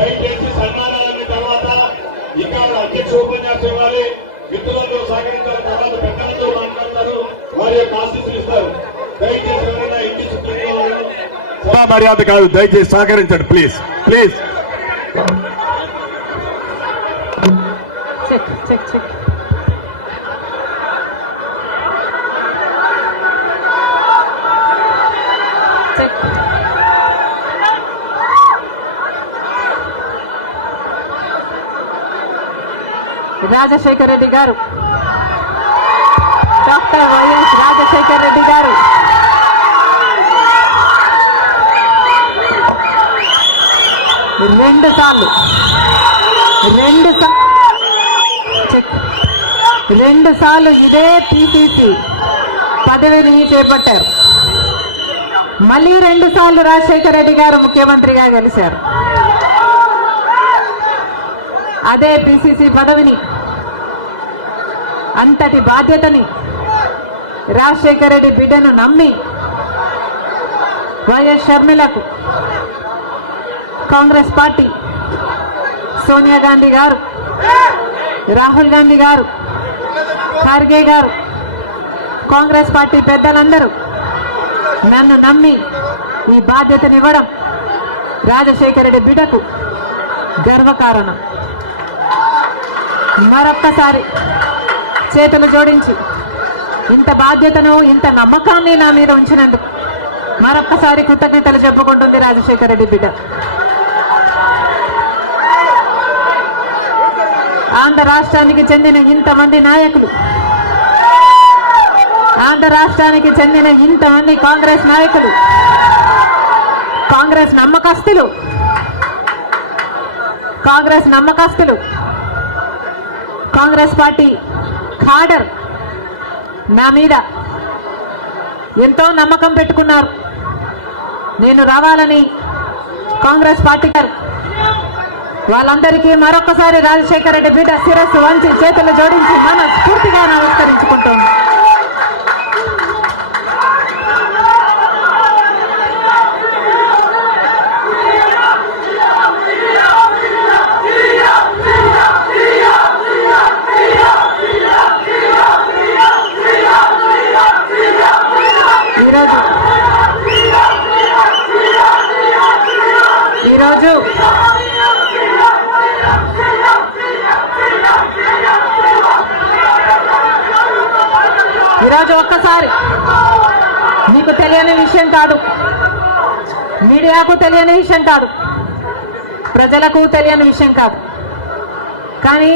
దయచేసి సన్మానాలన్న తర్వాత ఇంకా అధ్యక్ష ఉపన్యాసం ఇవ్వాలి. మిత్రులతో సహకరించాలి. తర్వాత పెద్దలతో మాట్లాడతారు, వారి యొక్క ఆశీస్సులు ఇస్తారు. దయచేసి ఎవరైనా ఇండిసిప్లిన్ సభా మర్యాద కాదు, దయచేసి సహకరించండి ప్లీజ్ ప్లీజ్. రాజశేఖర రెడ్డి గారు, డాక్టర్ వైఎస్ రాజశేఖర రెడ్డి గారు రెండు సార్లు ఇదే పిసిసి పదవిని చేపట్టారు. మళ్ళీ 2 సార్లు రాజశేఖర రెడ్డి గారు ముఖ్యమంత్రిగా గెలిచారు. అదే పిసిసి పదవిని, అంతటి బాధ్యతని రాజశేఖర రెడ్డి బిడ్డను నమ్మి వైఎస్ షర్మిలకు కాంగ్రెస్ పార్టీ, సోనియా గాంధీ గారు, రాహుల్ గాంధీ గారు, ఖార్గే గారు, కాంగ్రెస్ పార్టీ పెద్దలందరూ నన్ను నమ్మి ఈ బాధ్యతనివ్వడం రాజశేఖర రెడ్డి బిడ్డకు గర్వకారణం. మరొక్కసారి చేతులు జోడించి ఇంత బాధ్యతను, ఇంత నమ్మకాన్ని నా మీద ఉంచినందుకు మరొక్కసారి కృతజ్ఞతలు చెప్పుకుంటుంది రాజశేఖర రెడ్డి బిడ్డ. ఆంధ్ర రాష్ట్రానికి చెందిన ఇంతమంది నాయకులు, ఆంధ్ర రాష్ట్రానికి చెందిన ఇంతమంది కాంగ్రెస్ నాయకులు, కాంగ్రెస్ నమ్మకస్తులు, కాంగ్రెస్ పార్టీ ఖాడర్ నా మీద ఎంతో నమ్మకం పెట్టుకున్నారు. నేను రావాలని కాంగ్రెస్ పార్టీ గారు వాళ్ళందరికీ మరొకసారి రాజశేఖర రెడ్డి బిడ్డ శిరస్సు వంచి చేతులు జోడించి మనస్ఫూర్తిగా నమస్కరించుకుంటాం. ఈరోజు ఒక్కసారి మీకు తెలియని విషయం కాదు, మీడియాకు తెలియని విషయం కాదు, ప్రజలకు తెలియని విషయం కాదు. కానీ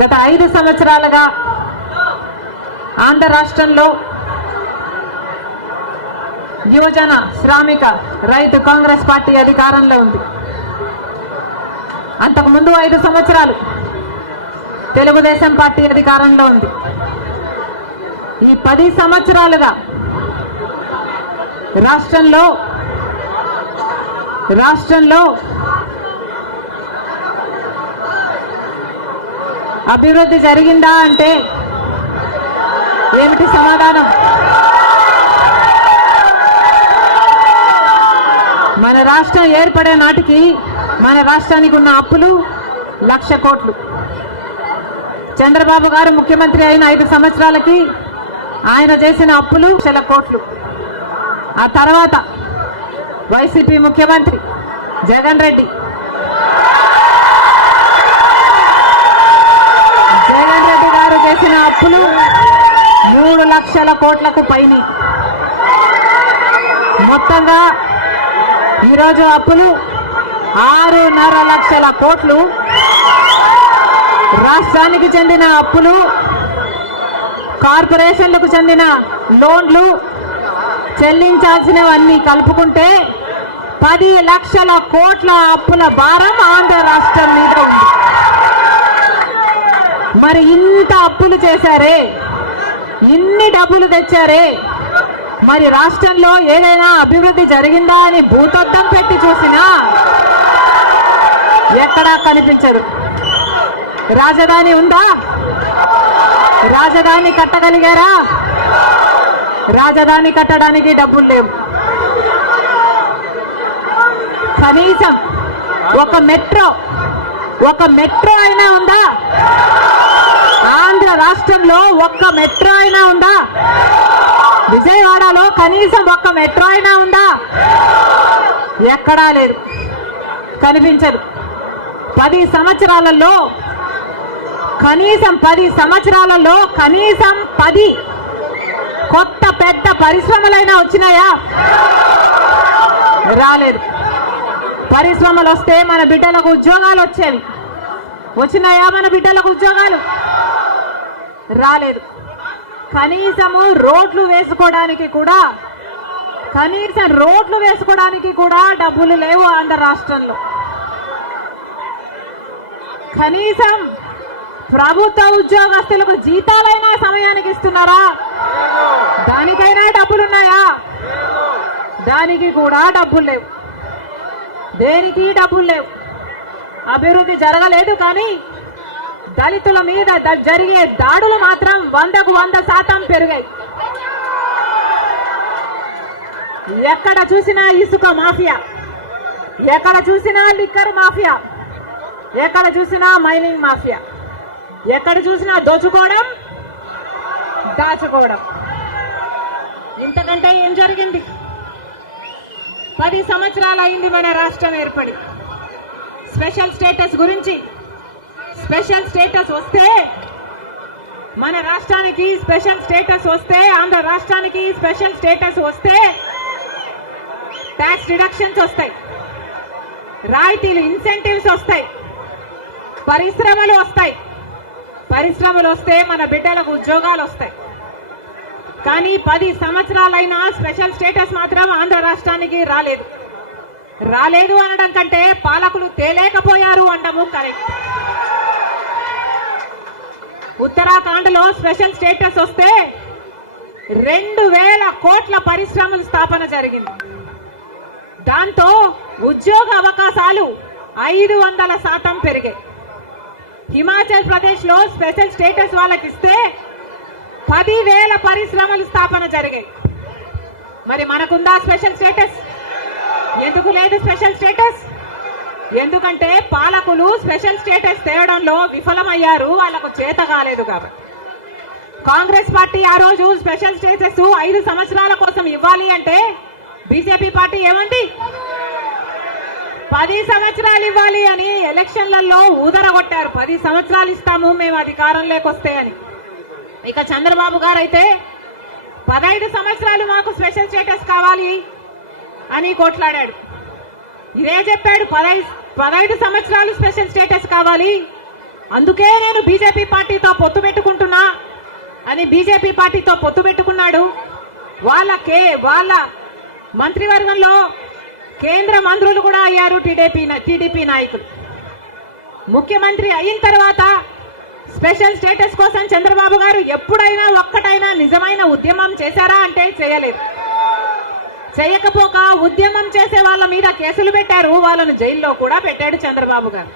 గత 5 సంవత్సరాలుగా ఆంధ్ర రాష్ట్రంలో యువజన, శ్రామిక, రైతు కాంగ్రెస్ పార్టీ అధికారంలో ఉంది. అంతకుముందు 5 సంవత్సరాలు తెలుగుదేశం పార్టీ అధికారంలో ఉంది. ఈ 10 సంవత్సరాలుగా రాష్ట్రంలో అభివృద్ధి జరిగిందా అంటే ఏమిటి సమాధానం? మన రాష్ట్రం ఏర్పడే నాటికి మన రాష్ట్రానికి ఉన్న అప్పులు 1,00,000 కోట్లు. చంద్రబాబు గారు ముఖ్యమంత్రి అయిన 5 సంవత్సరాలకి ఆయన చేసిన అప్పులు 1,00,000 కోట్లు. ఆ తర్వాత వైసీపీ ముఖ్యమంత్రి జగన్ రెడ్డి గారు చేసిన అప్పులు 3,00,000 కోట్లకు పైన. మొత్తంగా ఈరోజు అప్పులు 6,500,000 కోట్లు. రాష్ట్రానికి చెందిన అప్పులు, కార్పొరేషన్లకు చెందిన లోన్లు, చెల్లించాల్సినవన్నీ కలుపుకుంటే 10,00,000 కోట్ల అప్పుల భారం ఆంధ్ర రాష్ట్రం మీద ఉంది. మరి ఇంత అప్పులు చేశారే, ఇన్ని డబ్బులు తెచ్చారే, మరి రాష్ట్రంలో ఏదైనా అభివృద్ధి జరిగిందా అని భూతద్దం పెట్టి చూసినా ఎక్కడా కనిపించదు. రాజధాని ఉందా? రాజధాని కట్టగలిగారా? రాజధాని కట్టడానికి డబ్బులు లేవు. కనీసం ఒక మెట్రో అయినా ఉందా? ఆంధ్ర రాష్ట్రంలో ఒక్క మెట్రో అయినా ఉందా? విజయవాడలో కనీసం ఒక్క మెట్రో అయినా ఉందా? ఎక్కడా లేదు, కనిపించదు. 10 సంవత్సరాలలో కనీసం 10 కొత్త పెద్ద పరిశ్రమలైనా వచ్చినాయా? రాలేదు. పరిశ్రమలు వస్తే మన బిడ్డలకు ఉద్యోగాలు వచ్చేవి. వచ్చినాయా మన బిడ్డలకు ఉద్యోగాలు? రాలేదు. కనీసం రోడ్లు వేసుకోవడానికి కూడా డబ్బులు లేవు ఆంధ్ర రాష్ట్రంలో. కనీసం ప్రభుత్వ ఉద్యోగస్తులకు జీతాలైనా సమయానికి ఇస్తున్నారా? దానికైనా డబ్బులున్నాయా? దానికి కూడా డబ్బులు లేవు. దేనికి డబ్బులు లేవు. అభివృద్ధి జరగలేదు. కానీ దళితుల మీద జరిగే దాడులు మాత్రం 100కు 100% పెరిగాయి. ఎక్కడ చూసినా ఇసుక మాఫియా, ఎక్కడ చూసినా లిక్కర్ మాఫియా, ఎక్కడ చూసినా మైనింగ్ మాఫియా, ఎక్కడ చూసినా దోచుకోవడం, దాచుకోవడం. ఇంతకంటే ఏం జరిగింది? 10 సంవత్సరాలు అయింది మన రాష్ట్రం ఏర్పడి. స్పెషల్ స్టేటస్ గురించి, స్పెషల్ స్టేటస్ వస్తే మన రాష్ట్రానికి స్పెషల్ స్టేటస్ వస్తే, ఆంధ్ర రాష్ట్రానికి స్పెషల్ స్టేటస్ వస్తే ట్యాక్స్ డిడక్షన్స్ వస్తాయి, రాయితీలు, ఇన్సెంటివ్స్ వస్తాయి, పరిశ్రమలు వస్తాయి. పరిశ్రమలు వస్తే మన బిడ్డలకు ఉద్యోగాలు వస్తాయి. కానీ 10 సంవత్సరాలైనా స్పెషల్ స్టేటస్ మాత్రం ఆంధ్ర రాష్ట్రానికి రాలేదు. రాలేదు అనడం కంటే పాలకులు తేలేకపోయారు అనడము కరెక్ట్. ఉత్తరాఖండ్ లో స్పెషల్ స్టేటస్ వస్తే 2000 కోట్ల పరిశ్రమల స్థాపన జరిగింది. దాంతో ఉద్యోగ అవకాశాలు 500% పెరిగాయి. హిమాచల్ ప్రదేశ్ లో స్పెషల్ స్టేటస్ వాళ్ళకి ఇస్తే 10,000 పరిశ్రమల స్థాపన జరిగాయి. మరి మనకుందా స్పెషల్ స్టేటస్? ఎందుకు లేదు స్పెషల్ స్టేటస్? ఎందుకంటే పాలకులు స్పెషల్ స్టేటస్ తేవడంలో విఫలమయ్యారు, వాళ్ళకు చేత కాలేదు కాబట్టి. కాంగ్రెస్ పార్టీ ఆ రోజు స్పెషల్ స్టేటస్ 5 సంవత్సరాల కోసం ఇవ్వాలి అంటే బీజేపీ పార్టీ ఏమంది? 10 సంవత్సరాలు ఇవ్వాలి అని ఎలక్షన్లలో ఊదరగొట్టారు. 10 సంవత్సరాలు ఇస్తాము మేము అధికారంలోకి వస్తే అని. ఇక చంద్రబాబు గారు అయితే 15 సంవత్సరాలు మాకు స్పెషల్ స్టేటస్ కావాలి అని కొట్లాడాడు. ఇదే చెప్పాడు, 15 సంవత్సరాలు స్పెషల్ స్టేటస్ కావాలి, అందుకే నేను బీజేపీ పార్టీతో పొత్తు పెట్టుకుంటున్నా అని బీజేపీ పార్టీతో పొత్తు పెట్టుకున్నాడు. వాళ్ళ మంత్రివర్గంలో కేంద్ర మంత్రులు కూడా అయ్యారు టీడీపీ నాయకులు. ముఖ్యమంత్రి అయిన తర్వాత స్పెషల్ స్టేటస్ కోసం చంద్రబాబు గారు ఎప్పుడైనా ఒక్కటైనా నిజమైన ఉద్యమం చేశారా అంటే చేయలేదు. చేయకపోక ఉద్యమం చేసే వాళ్ళ మీద కేసులు పెట్టారు, వాళ్ళను జైల్లో కూడా పెట్టాడు చంద్రబాబు గారు.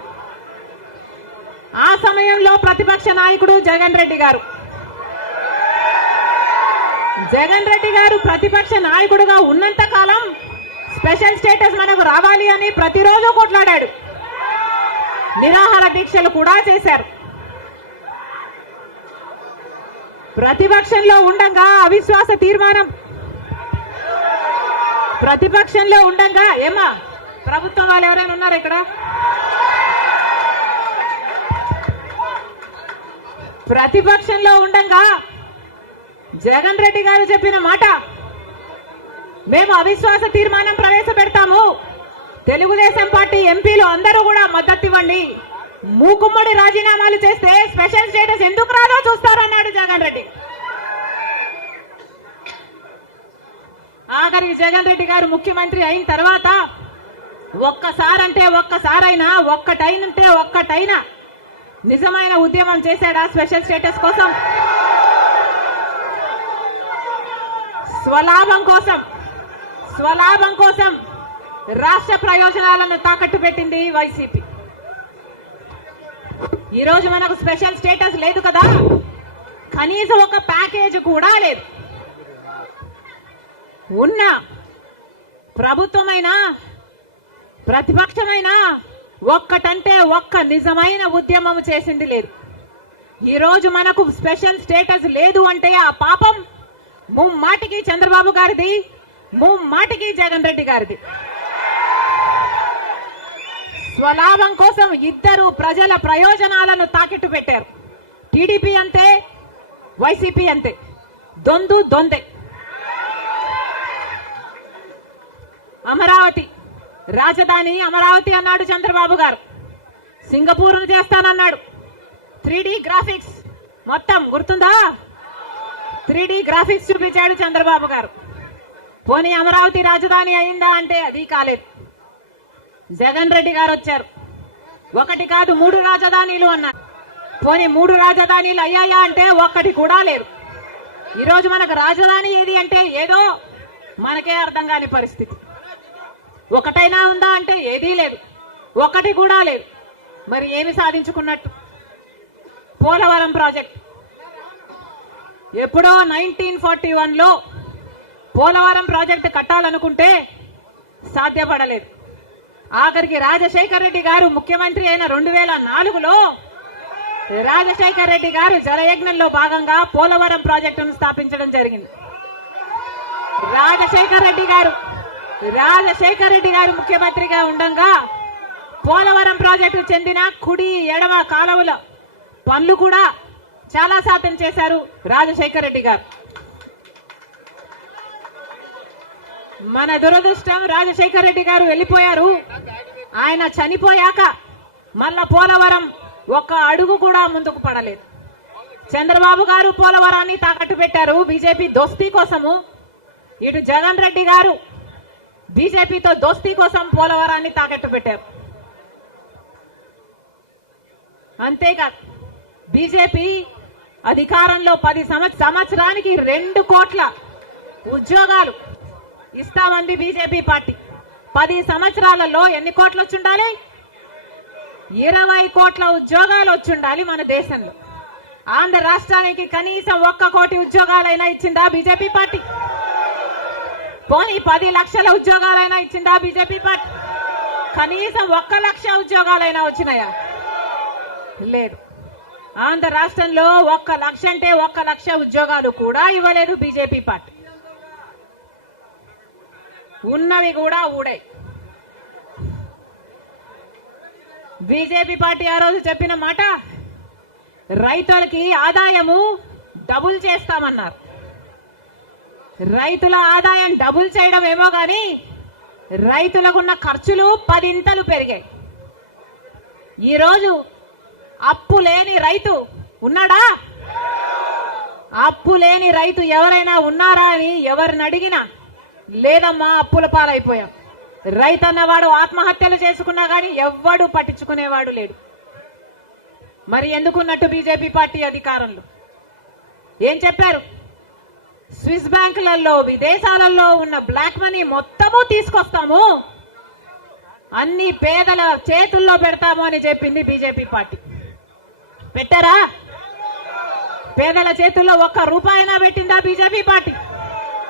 ఆ సమయంలో ప్రతిపక్ష నాయకుడు జగన్ రెడ్డి గారు ప్రతిపక్ష నాయకుడుగా ఉన్నంత కాలం స్పెషల్ స్టేటస్ మనకు రావాలి అని ప్రతిరోజు కొట్లాడాడు. నిరాహార దీక్షలు కూడా చేశారు. ప్రతిపక్షంలో ఉండగా అవిశ్వాస తీర్మానం, ప్రతిపక్షంలో ఉండగా ఏమా ప్రభుత్వం వాళ్ళు ఎవరైనా ఉన్నారు ఇక్కడ? ప్రతిపక్షంలో ఉండగా జగన్ రెడ్డి గారు చెప్పిన మాట, మేము అవిశ్వాస తీర్మానం ప్రవేశపెడతాము, తెలుగుదేశం పార్టీ ఎంపీలు అందరూ కూడా మద్దతు ఇవ్వండి, మూకుమ్మడి రాజీనామాలు చేస్తే స్పెషల్ స్టేటస్ ఎందుకు రాదో చూస్తారన్నాడు జగన్ రెడ్డి. ఆఖరికి జగన్ రెడ్డి గారు ముఖ్యమంత్రి అయిన తర్వాత ఒక్కసారైనా ఒక్కటైనా నిజమైన ఉద్యమం చేశాడా స్పెషల్ స్టేటస్ కోసం? స్వలాభం కోసం రాష్ట్ర ప్రయోజనాలను తాకట్టు పెట్టింది వైసీపీ. ఈ రోజు మనకు స్పెషల్ స్టేటస్ లేదు కదా, కనీసం ఒక ప్యాకేజ్ కూడా లేదు. ఉన్న ప్రభుత్వమైనా ప్రతిపక్షమైనా ఒక్కటంటే ఒక్క నిజమైన ఉద్యమం చేసింది లేదు. ఈ రోజు మనకు స్పెషల్ స్టేటస్ లేదు అంటే ఆ పాపం ముమ్మాటికి చంద్రబాబు గారిది, ముమ్మాటికి జగన్ రెడ్డి గారిది. స్వలాభం కోసం ఇద్దరు ప్రజల ప్రయోజనాలను తాకిట్టు పెట్టారు. టీడీపీ అంతే, వైసీపీ అంతే, దొందే. అమరావతి రాజధాని అమరావతి అన్నాడు చంద్రబాబు గారు. సింగపూర్ను చేస్తానన్నాడు. 3D గ్రాఫిక్స్ మొత్తం గుర్తుందా? 3D గ్రాఫిక్స్ చూపించాడు చంద్రబాబు గారు. పోనీ అమరావతి రాజధాని అయిందా అంటే అది కాలేదు. జగన్ రెడ్డి గారు వచ్చారు. ఒకటి కాదు 3 రాజధానిలు అన్నారు. పోనీ 3 రాజధానిలు అయ్యాయా అంటే ఒక్కటి కూడా లేదు. ఈరోజు మనకు రాజధాని ఏది అంటే ఏదో మనకే అర్థం కాని పరిస్థితి. ఒకటైనా ఉందా అంటే ఏదీ లేదు, ఒక్కటి కూడా లేదు. మరి ఏమి సాధించుకున్నట్టు? పోలవరం ప్రాజెక్ట్ ఎప్పుడో 1941లో పోలవరం ప్రాజెక్టు కట్టాలనుకుంటే సాధ్యపడలేదు. ఆఖరికి రాజశేఖర్ రెడ్డి గారు ముఖ్యమంత్రి అయిన 2004లో రాజశేఖర్ రెడ్డి గారు జలయజ్ఞంలో భాగంగా పోలవరం ప్రాజెక్టును స్థాపించడం జరిగింది. రాజశేఖర్ రెడ్డి గారు ముఖ్యమంత్రిగా ఉండగా పోలవరం ప్రాజెక్టు చెందిన కుడి ఎడమ కాలువల పనులు కూడా చాలా శాతం చేశారు రాజశేఖర్ రెడ్డి గారు. మన దురదృష్టం రాజశేఖర్ రెడ్డి గారు వెళ్ళిపోయారు. ఆయన చనిపోయాక మళ్ళా పోలవరం ఒక్క అడుగు కూడా ముందుకు పడలేదు. చంద్రబాబు గారు పోలవరాన్ని తాకట్టు పెట్టారు బీజేపీ దోస్తీ కోసము. ఇటు జగన్ రెడ్డి గారు బీజేపీతో దోస్తీ కోసం పోలవరాన్ని తాకట్టు పెట్టారు. అంతేకాదు బీజేపీ అధికారంలో 10 సంవత్సరానికి 2 కోట్ల ఉద్యోగాలు ఇస్తామంది బీజేపీ పార్టీ. 10 సంవత్సరాలలో ఎన్ని కోట్లు వచ్చుండాలి? 20 కోట్ల ఉద్యోగాలు వచ్చుండాలి మన దేశంలో. ఆంధ్ర రాష్ట్రానికి కనీసం 1 కోటి ఉద్యోగాలైనా ఇచ్చిందా బీజేపీ పార్టీ? పోనీ 10 లక్షల ఉద్యోగాలైనా ఇచ్చిందా బీజేపీ పార్టీ? కనీసం 1 లక్ష ఉద్యోగాలైనా వచ్చినాయా? లేదు. ఆంధ్ర రాష్ట్రంలో 1 లక్ష అంటే 1 లక్ష ఉద్యోగాలు కూడా ఇవ్వలేదు బీజేపీ పార్టీ. ఉన్నవి కూడా ఊడాయి. బీజేపీ పార్టీ ఆ రోజు చెప్పిన మాట, రైతులకి ఆదాయము డబుల్ చేస్తామన్నారు. రైతుల ఆదాయం డబుల్ చేయడం ఏమో గాని రైతులకున్న ఖర్చులు 10 ఇంతలు పెరిగాయి. ఈరోజు అప్పు లేని రైతు ఉన్నాడా? అప్పు లేని రైతు ఎవరైనా ఉన్నారా అని ఎవరిని అడిగినా లేదమ్మా అప్పుల పాలైపోయాం. రైతు అన్నవాడు ఆత్మహత్యలు చేసుకున్నా గానీ ఎవ్వడు పట్టించుకునేవాడు లేడు. మరి ఎందుకున్నట్టు బీజేపీ పార్టీ అధికారంలో ఏం చెప్పారు? స్విస్ బ్యాంకులలో విదేశాలలో ఉన్న బ్లాక్ మనీ మొత్తము తీసుకొస్తాము, అన్ని పేదల చేతుల్లో పెడతాము అని చెప్పింది బీజేపీ పార్టీ. పెట్టారా? పేదల చేతుల్లో 1 రూపాయినా పెట్టిందా బీజేపీ పార్టీ?